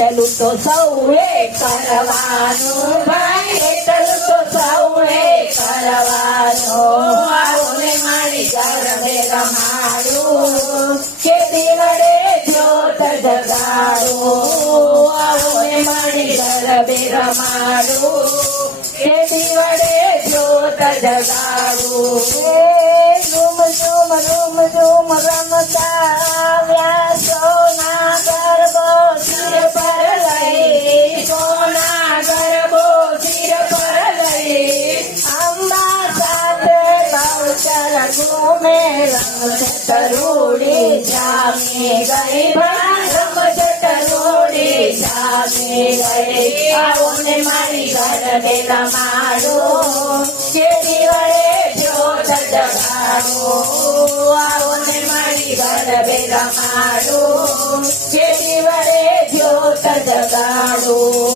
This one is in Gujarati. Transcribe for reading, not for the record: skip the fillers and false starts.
એટલું તો સૌએ કરવાનું ભાઈ, એટલું તો સૌએ કરવાનું. આવો ને મારી ગરબે રમાડું, ખેતી વડે જ્યોત જગાડું. આવો ને મારી ગરબે રમાડું, ખેતી વડે જ્યોત જગાડું. ઝૂમ ઝૂમ ઝૂમ ઝૂમ રમતા આવ્યા સોના ગરબો સિર પર લઈ, સોના ગરબો સિર પર લઈ. અંબા સાથે બહુચર ઘૂમે, રમઝટ રૂડી જામી ગઈ ભાઈ, રમઝટ રૂડી જામી ગઈ. આવો ને મારી ગરબે રમાડું, ખેતી વડે જ્યોત જગાડું. આવો ને મારી ગરબે રમાડું, ખેતી વડે જ્યોત જગાડું.